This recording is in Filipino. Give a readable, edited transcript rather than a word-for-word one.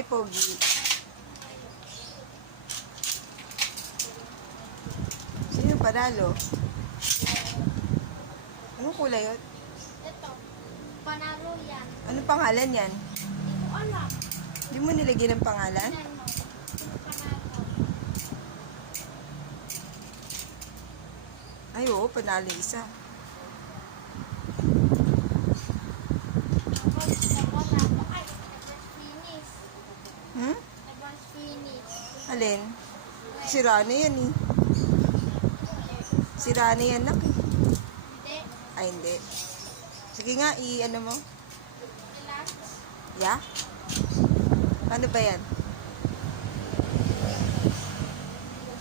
Hi, Pogi. Sino panalo? Anong kulay yun? Ito. Panalo yan. Anong pangalan yan? Hindi ko alam. Hindi mo nilagyan ng pangalan? Tingnan mo. Sino panalo? Ay, oo, panalo isa. Tapos ako. Ay, advance finish. Hmm? Advance finish. Alin? Si Rana yan eh. Si Rana yan, nak eh. Hindi. Ay, hindi. Sige nga, i-ano mo? Ilan? Yeah? Ano ba yan?